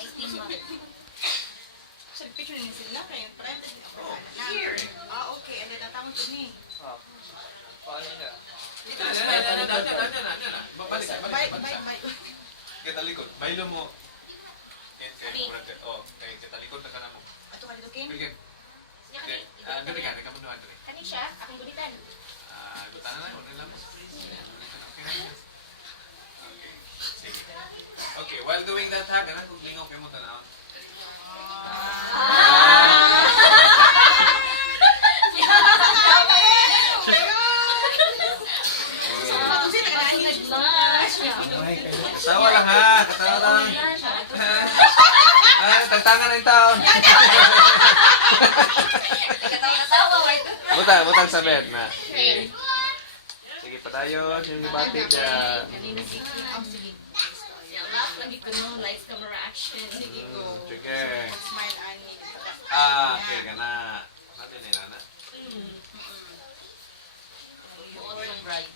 I think ma. Sa picture ni sila kay private ako na. Here. Ah, okay. And then natawag to ni. Paano niya? Bye. Kita likod. Bailo mo. Kay kita likod na ka na mo. Ato ka dito, Kim? Sige. Siya kani. Andre ka, ka mo no Andre. Kani siya, akong gulitan. Lutan na lang, ano lang mo. Okay. Sige. Okay, while doing that ha, ganun kung lingaw kayo mo tanaw. Katawa lang ha, katawa lang. Tagtangan na yung taon. Katawa, wait. Butang sa bed na. Sige pa tayo, sino yung batik dyan? Laugh lagi ko no, lights, camera, action. Sige ko. Sige. Smile ani. Okay, gana. Ano yun nana? Buot ng bride.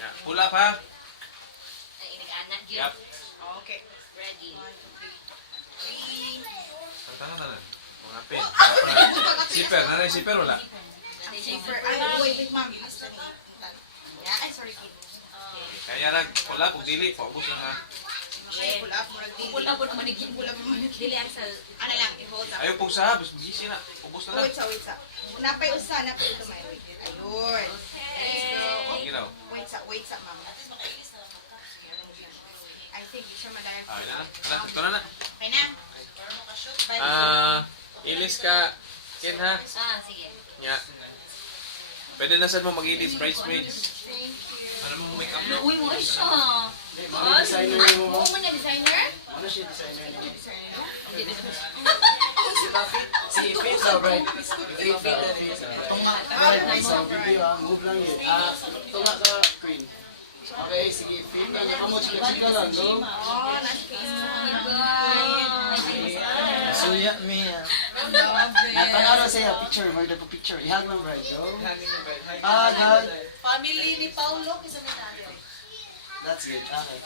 Yeah. Pull up ha? Ay, inag-anak yun. Yup. Okay. Ready. 1, 2, 3. Tagtangan na lang. Mga pin. Zipper, nanay zipper wala? Super. Ay, wait, ma'am. Yeah, ay, sorry, Kim. Kaya nag pull up, kung dili, paubos lang ha. Ay, pull up. Murag di. Pull up po naman igin. Pull up mo. Dili ang sal. Ano lang, i-hold up. Ayaw pong sa habis, magisi na. Ubos na lang. Wait sa. Napay usa, napay ito, may wait. Ayun. Let's go. Sige daw. Wait sa, ma'am. I think you should madaya. Ayun na na. Ito na na. Okay na. Ilis ka. Ken ha? Sige. Nya. Pwede na saan mo mag-ilis, bridesmaids. Thank you. Ano mo make up na? Uy, mo siya. Designer mo mo. Oo mo niya, designer? Ano siya designer niya? Si Fit sa bride. Fit na fit. Tunga bride sa video ah. Move lang yun. Tunga ka queen. Okay, sige. Fit na. Kamot chika lang, no? Oh, nasa Suya me ah. Natanaw siya picture, murder po picture. Ihag lang bride, go. God. Family ni Paulo, kisa may nayo. That's good. Okay.